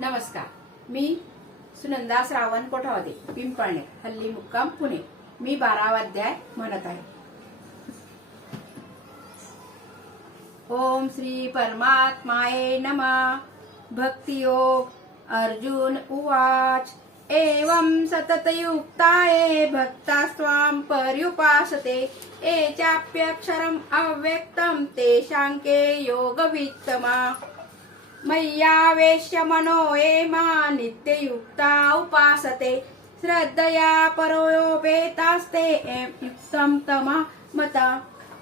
नमस्कार. मी सुनंदा श्रावण कोठावदे पिंपळणे हल्ली मुक्काम पुणे. मी बारावा अध्याय म्हणत आहे. ओम श्री परमात्माये नमा. भक्तियोग अर्जुन उवाच. एवं सततयुक्ताये भक्ता स्वाम पर्युपासते. एचाप्यक्षरम् अव्यक्तं तेषाङ्के योगवित्तमा. मय्यावेश्य मनो ये नित्ययुक्ता उपासते श्रद्धया परोयोपेतास्ते युक्तं तमा मता।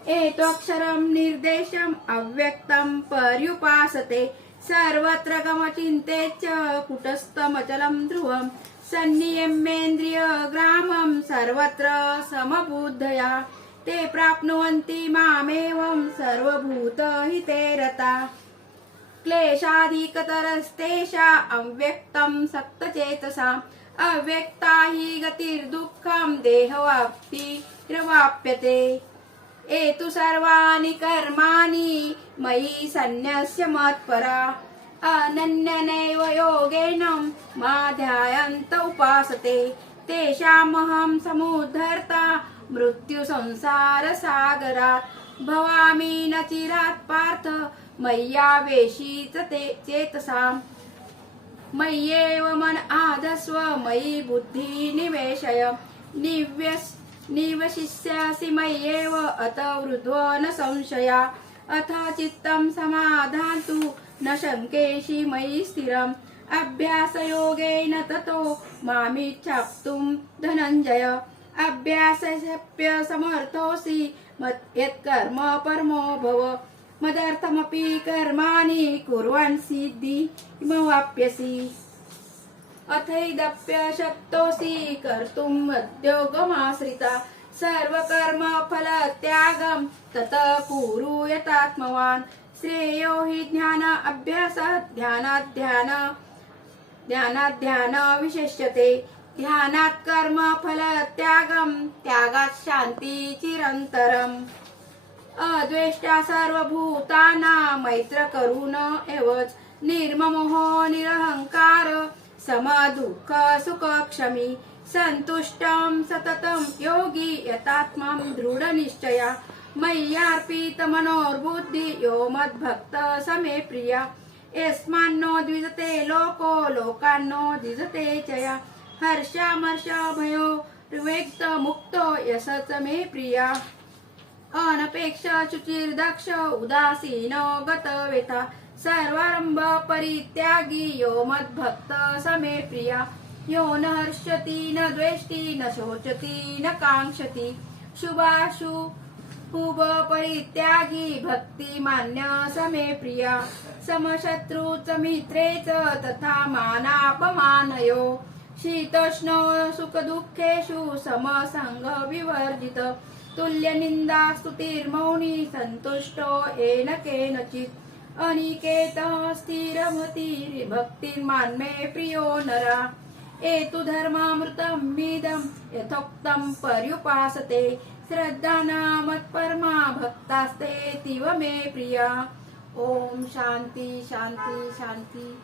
एतोऽक्षरं निर्देशम् अव्यक्तं पर्युपासते सर्वत्र गमचिन्ते च कुटस्थमचलं ध्रुवं सन्नियम्येन्द्रिय ग्रामं सर्वत्र समबुद्धया। ते प्राप्नुवन्ति मामेवं सर्वभूतहिते रता। क्लेशाधिकतरस्तेषा अव्यक्तं सप्तचेतसा। अव्यक्ता हि गतिर्दुःखं देहवाप्तिरवाप्यते एतु सर्वाणि कर्माणि मयि सन्न्यस्य मत्परा। अनन्यनैव योगेन मा ध्यायन्त उपासते। तेषामहं समुद्धर्ता मृत्युसंसारसागरात्। भवामि न चिरात पार्थ मय्यावेशीत ते चेतसाम्। मय्येव मन आधस्व मयि बुद्धी निवेशय। निव्यस निवशिष्यासि मय्येव अत वृद्ध्व न संशया। अथ चित्तं समाधान्तु न शङ्केषि मयि स्थिरम्। अभ्यासयोगेन ततो मामिच्छाप्तुं धनञ्जय। अभ्यासप्य समर्थोऽसि यत्कर्म परमो भव. मदर्थमपि कर्माणि कुर्वन् सिद्धिमवाप्यसि अथैदप्य शक्तोऽसि कर्तुम् उद्योगमाश्रिता सर्वकर्म फलत्यागं तत कुरु यतात्मवान्. श्रेयो हि ज्ञान अभ्यासात् ध्यानाध्यान ध्यानाध्यान विशेष्यते. ध्यानात् कर्म फलत्यागं त्यागात् शान्ति चिरन्तरम् अद्वेष्टा सर्वभूतानां मैत्र करून एवच। निर्ममोहो निरहंकार समदुःख सुख क्षमी। सन्तुष्टं सततं योगी यतात्मां दृढनिश्चया मय्यार्पित मनोर्बुद्धि यो मद्भक्त समे प्रिया। यस्मान्नो द्विजते लोको लोकान्नो द्विजते चया या भयो विवेक्त मुक्त यसच मे प्रिया। अनपेक्ष शुचिर्दक्ष उदासीन गतवेता। सर्वारंभ परित्यागी यो मद्भक्त समे प्रिया। यो न हर्षति न द्वेष्टि न शोचति न काङ्क्षति। शुभाशु शुभ परित्यागी भक्ति मान्य समे प्रिया। समशत्रु च मित्रे च तथा मानापमानयो। शीतोष्ण सुखदुःखेषु समसङ्गविवर्जित. विवर्जित सन्तुष्टो येन केनचित्. अनिकेतः स्थिरमति भक्तिर्मान्मे प्रियो नरा. एतु धर्मामृतमिदं यथोक्तं पर्युपासते. श्रद्धानामत्परमा भक्तास्ते तीव मे प्रिया. ओम शान्ति शान्ति शान्ति।